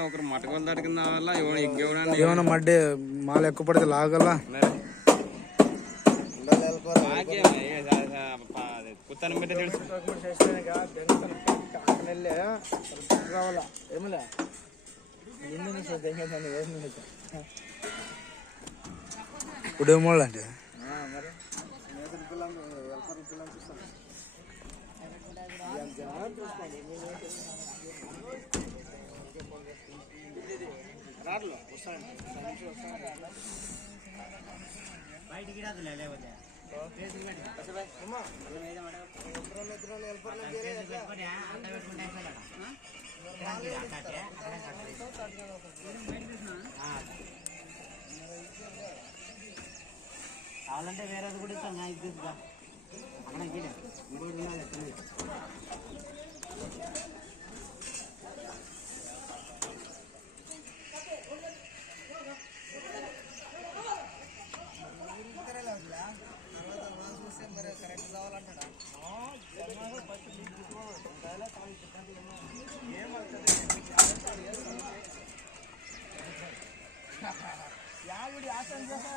ఒకరు మటకోలు తడికిన వల్ల ఏమైనా మడ్డి మాల ఎక్కువ పడితే లాగల్లా కుత్తనం పెట్టి తెలుసు రావాలా ఏమలే ఇప్పుడు ఏమోళ్ళు అంటే కావాలంటే వేరేది కూడా ఇస్తాం ఇద్దా అక్కడ కరెక్ట్ కావాలంటాడా యావిడి ఆసన చేసా